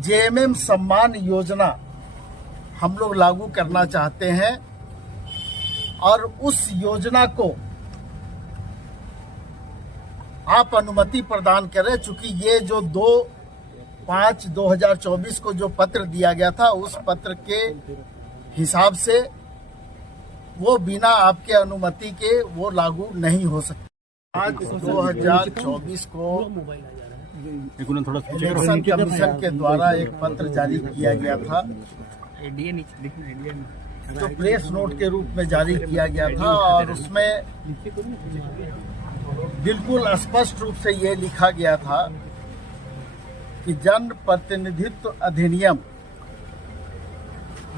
JMM Samman Yojana हम लोग लागू करना चाहते हैं और उस योजना को आप अनुमति प्रदान करें। चूंकि ये जो 2/5/2024 को जो पत्र दिया गया था उस पत्र के हिसाब से वो बिना आपके अनुमति के वो लागू नहीं हो सकता। आज 2024 को इलेक्शन कमीशन के द्वारा एक पत्र जारी किया गया था जो प्रेस नोट के रूप में जारी किया गया था और उसमें बिल्कुल स्पष्ट रूप से ये लिखा गया था कि जन प्रतिनिधित्व अधिनियम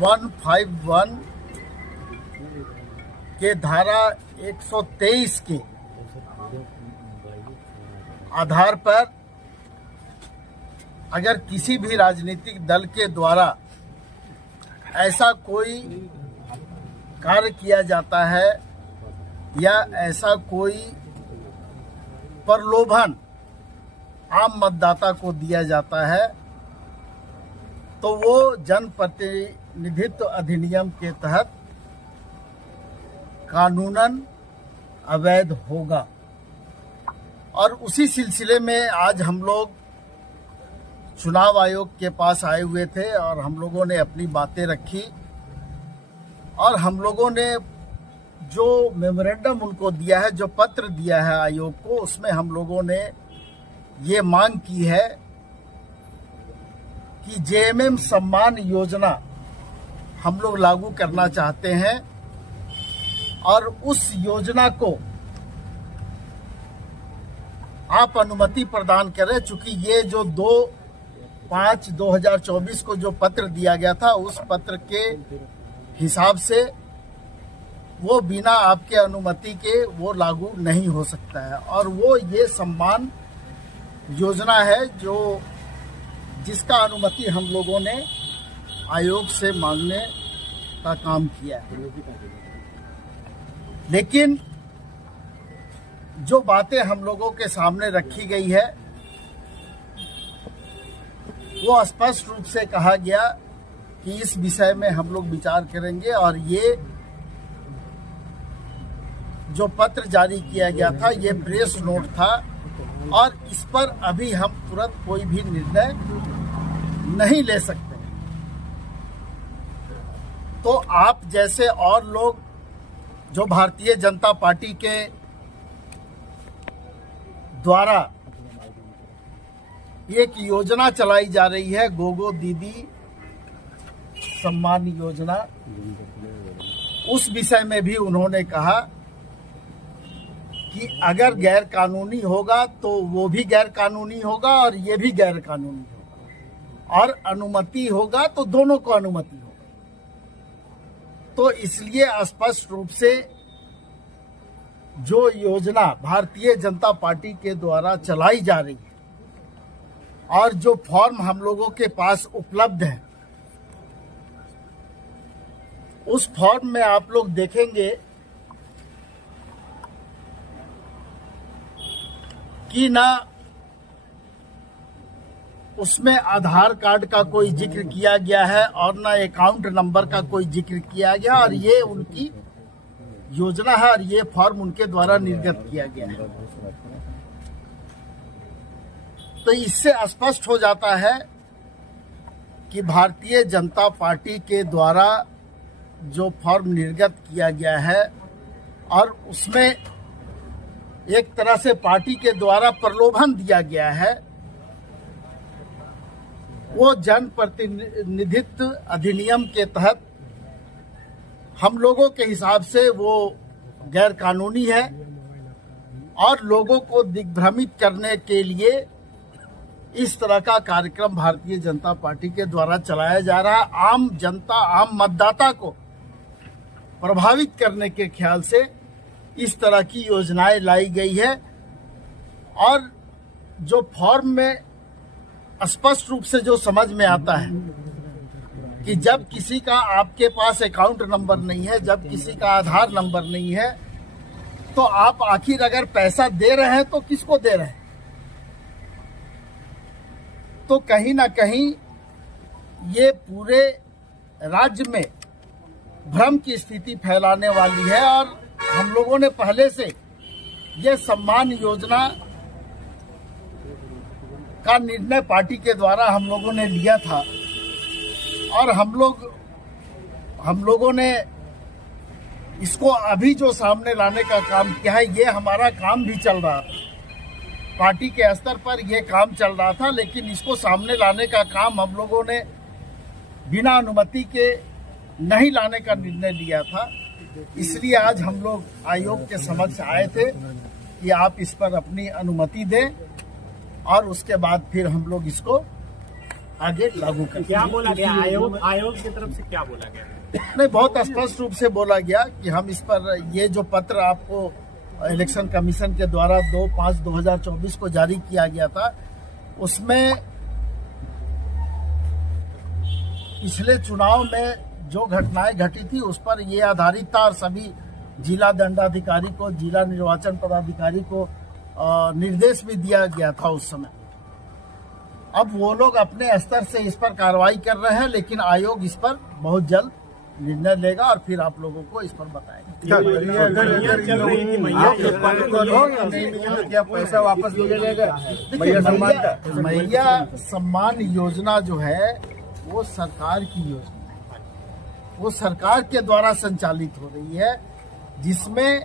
151 के धारा 123 के आधार पर अगर किसी भी राजनीतिक दल के द्वारा ऐसा कोई कार्य किया जाता है या ऐसा कोई प्रलोभन आम मतदाता को दिया जाता है तो वो जनप्रतिनिधित्व अधिनियम के तहत कानूनन अवैध होगा। और उसी सिलसिले में आज हम लोग चुनाव आयोग के पास आए हुए थे और हम लोगों ने अपनी बातें रखी और हम लोगों ने जो मेमोरेंडम उनको दिया है, जो पत्र दिया है आयोग को, उसमें हम लोगों ने ये मांग की है कि जेएमएम सम्मान योजना हम लोग लागू करना चाहते हैं और उस योजना को आप अनुमति प्रदान करें। चूंकि ये जो 2/5/2024 को जो पत्र दिया गया था उस पत्र के हिसाब से वो बिना आपके अनुमति के वो लागू नहीं हो सकता है। और वो ये सम्मान योजना है जो जिसका अनुमति हम लोगों ने आयोग से मांगने का काम किया है। लेकिन जो बातें हम लोगों के सामने रखी गई है वो स्पष्ट रूप से कहा गया कि इस विषय में हम लोग विचार करेंगे और ये जो पत्र जारी किया गया था ये प्रेस नोट था और इस पर अभी हम तुरंत कोई भी निर्णय नहीं ले सकते। तो आप जैसे और लोग जो भारतीय जनता पार्टी के द्वारा एक योजना चलाई जा रही है, गोगो दीदी सम्मान योजना, उस विषय में भी उन्होंने कहा कि अगर गैर कानूनी होगा तो वो भी गैर कानूनी होगा और ये भी गैर कानूनी होगा और अनुमति होगा तो दोनों को अनुमति होगा। तो इसलिए स्पष्ट रूप से जो योजना भारतीय जनता पार्टी के द्वारा चलाई जा रही है और जो फॉर्म हम लोगों के पास उपलब्ध है उस फॉर्म में आप लोग देखेंगे कि ना उसमें आधार कार्ड का कोई जिक्र किया गया है और ना अकाउंट नंबर का कोई जिक्र किया गया और ये उनकी योजना है और ये फॉर्म उनके द्वारा निर्गत किया गया है। तो इससे स्पष्ट हो जाता है कि भारतीय जनता पार्टी के द्वारा जो फॉर्म निर्गत किया गया है और उसमें एक तरह से पार्टी के द्वारा प्रलोभन दिया गया है, वो जन प्रतिनिधित्व अधिनियम के तहत हम लोगों के हिसाब से वो गैर कानूनी है और लोगों को दिग्भ्रमित करने के लिए इस तरह का कार्यक्रम भारतीय जनता पार्टी के द्वारा चलाया जा रहा है। आम जनता, आम मतदाता को प्रभावित करने के ख्याल से इस तरह की योजनाएं लाई गई है और जो फॉर्म में स्पष्ट रूप से जो समझ में आता है कि जब किसी का आपके पास अकाउंट नंबर नहीं है, जब किसी का आधार नंबर नहीं है, तो आप आखिर अगर पैसा दे रहे हैं तो किसको दे रहे हैं? तो कहीं ना कहीं ये पूरे राज्य में भ्रम की स्थिति फैलाने वाली है। और हम लोगों ने पहले से ये सम्मान योजना का निर्णय पार्टी के द्वारा हम लोगों ने लिया था और हम लोगों ने इसको अभी जो सामने लाने का काम किया है, ये हमारा काम भी चल रहा था। पार्टी के स्तर पर यह काम चल रहा था, लेकिन इसको सामने लाने का काम हम लोगों ने बिना अनुमति के नहीं लाने का निर्णय लिया था। इसलिए आज हम लोग आयोग के समक्ष आए थे कि आप इस पर अपनी अनुमति दें और उसके बाद फिर हम लोग इसको आगे लागू करें। क्या बोला गया आयोग की तरफ से, क्या बोला गया? नहीं, बहुत स्पष्ट रूप से बोला गया कि हम इस पर ये जो पत्र आपको इलेक्शन कमीशन के द्वारा 2/5/2024 को जारी किया गया था, उसमें पिछले चुनाव में जो घटनाएं घटी थी उस पर ये आधारित था और सभी जिला दंडाधिकारी को, जिला निर्वाचन पदाधिकारी को निर्देश भी दिया गया था उस समय। अब वो लोग अपने स्तर से इस पर कार्रवाई कर रहे हैं, लेकिन आयोग इस पर बहुत जल्द निर्णय लेगा और फिर आप लोगों को इस पर बताएगा। क्या पैसा वापस मिलेगा? मैया सम्मान योजना जो है वो सरकार की योजना है, वो सरकार के द्वारा संचालित हो रही है, जिसमें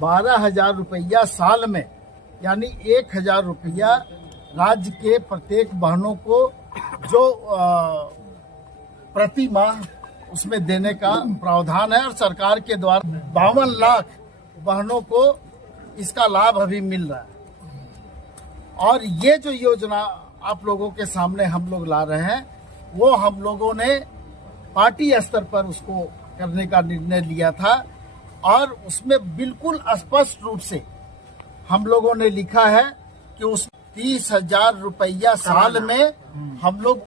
12,000 रुपया साल में, यानी 1,000 रुपया राज्य के प्रत्येक बहनों को जो प्रति माह उसमें देने का प्रावधान है। और सरकार के द्वारा 52 लाख बहनों को इसका लाभ अभी मिल रहा है। और ये जो योजना आप लोगों के सामने हम लोग ला रहे हैं, वो हम लोगों ने पार्टी स्तर पर उसको करने का निर्णय लिया था और उसमें बिल्कुल स्पष्ट रूप से हम लोगों ने लिखा है कि उस 30,000 रुपया साल में हम लोग